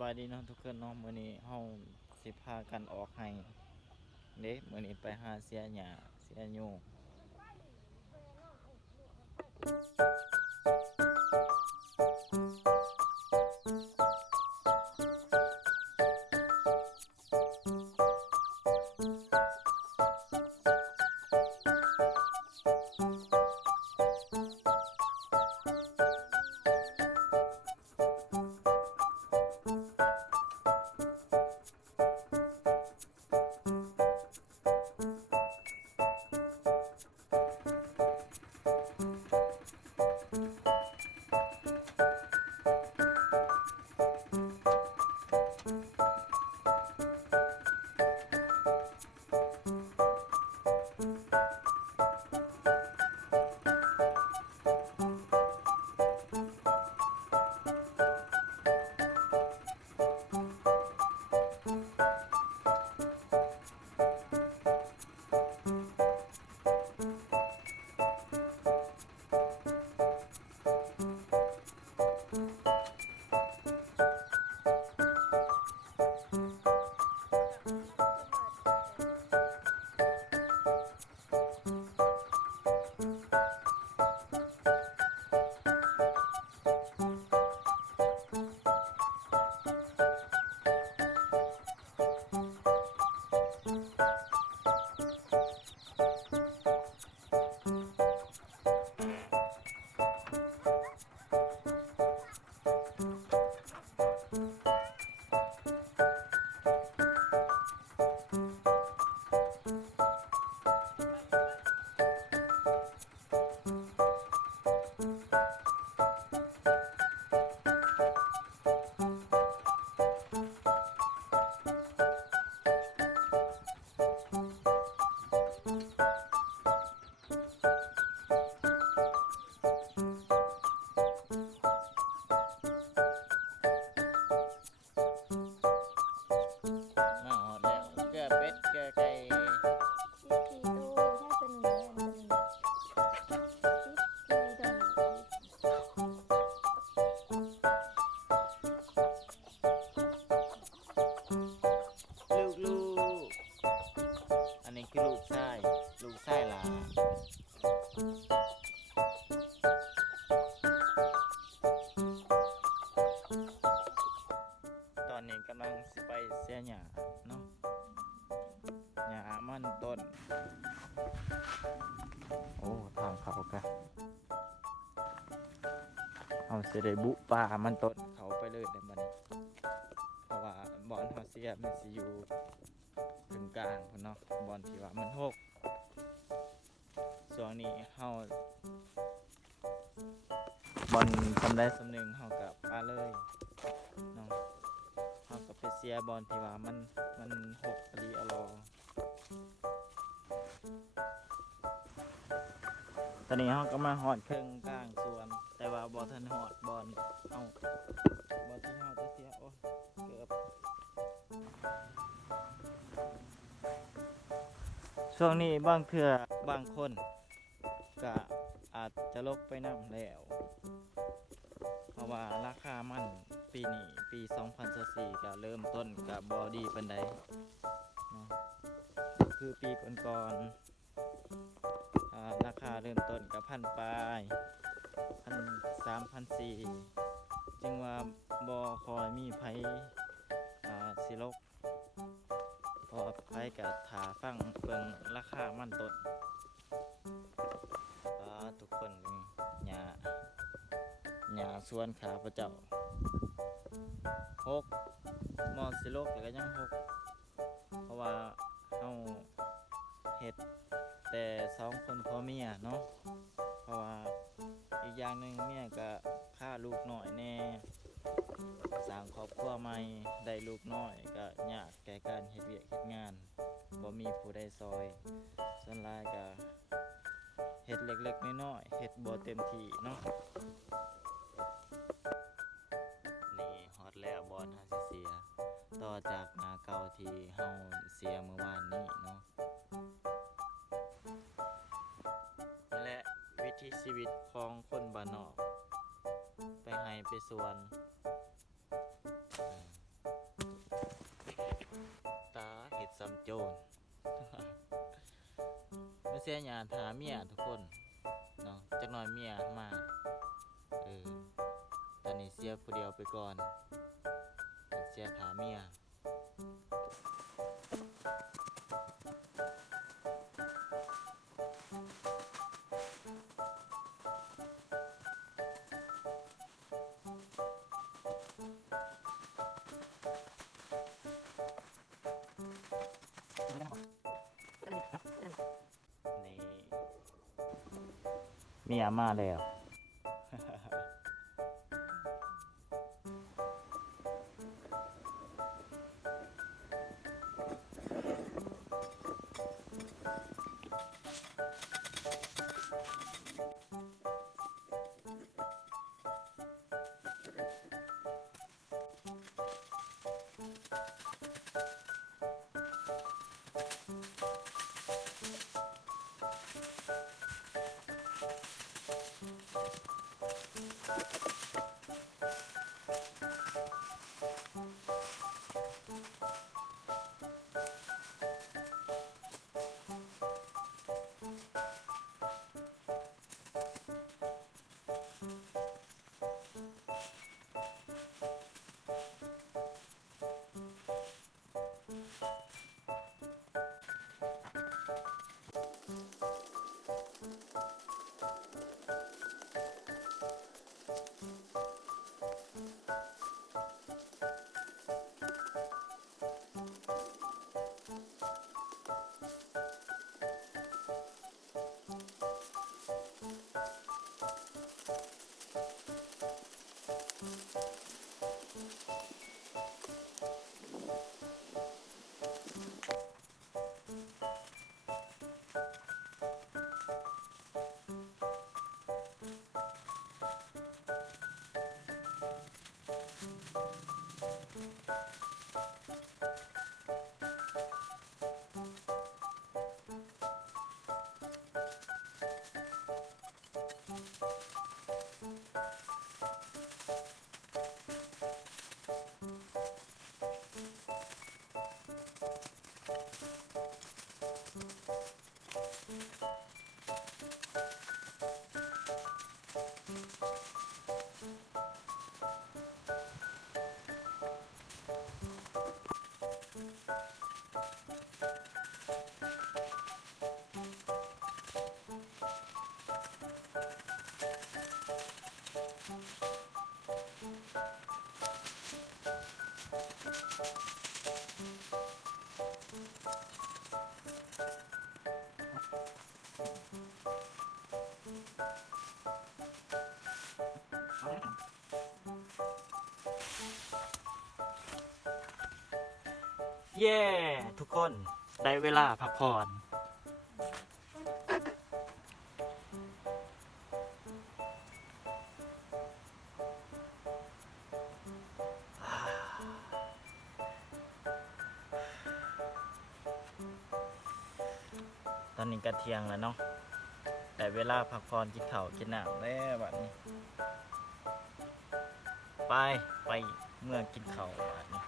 บายดีเนาะทุกคนเนาะมื้อนี้เฮาสิพากันออกให้เด้มื้อนี้ไปหาเสียหญ้าเสียหยูมาฮอดแล้วเกลือเป็ดเกลือไก่กี่ตู้ถ้าเป็นหนึ่งเป็นลูกอันนี้คือลูกชายหลาตอนนี้กำลังสิไปเสียหญ้าเนาะหญ้ามันต้นโอ้ทางเขากะเอาสิได้บุป่ามันต้นเขาไปเลยในบัดนี้เพราะว่าบอนเฮาเสียมันสิอยู่ถึงกลางพุ่นเนาะบอนที่ว่ามันหกช่วงนี้เฮาบอนสำได้สำนึงเฮากับปลาเลยเนาะเฮากับไปเสียบอนที่ว่ามันหกอลีอลอตอนนี้เฮาก็มาฮอดครึ่งกลางสวนแต่ว่าบ่ทันฮอดบอนเฮาบอนที่เฮาจะเสียโอ้เกือบช่วงนี้บางเทื่อบางคนก็อาจจะลกไปนำแล้วเพราะว่าราคามันปีนี้ปี 2024ก็เริ่มต้นกับบอดีปานใดเนาะคือปีก่อนๆราคาเริ่มต้นกับพันปลาย1,300 1,400จึงว่าบอคอยมีไผสิลกเพอไผกับถาฟังเบิ่งราคามันต้นทุกคนนี่หญ้าสวนขาพระเจ้าหกมอนสิโลกแล้วก็ยังหกเพราะว่าเฮาเฮ็ดแต่2 คนพ่อเมียเนาะเพราะว่าอีกอย่างหนึ่งเมียก็ฆ่าลูกน้อยแน่สร้างครอบครัวใหม่ได้ลูกน้อยก็ยากแก่การเฮ็ดเวียกเฮ็ดงานบ่มีผู้ใดซอยส่วนหลายก็เฮ็ดเล็กๆน้อยๆเฮ็ดบ่เต็มที่เนาะนี่ฮอดแล้วบอนเฮาสิเสียต่อจากนาเก่าที่เฮาเสียเมื่อวานนี้เนาะและวิถีชีวิตของคนบ้านนอกไปไห้ไปสวน เสียหยาถาเมียทุกคนเนาะจักหน่อยเมียมาตอนนี้เสียผู้เดียวไปก่อนเสียถาเมียนี่เมียมาแล้ว เย้ทุกคนได้เวลาพักผ่อนตอนนี้ก็เที่ยงแล้วเนาะได้เวลาพักผ่อนกินข้าวกินน้ำแล้วบัดนี้ไปเมื่อกินข้าวบัดนี้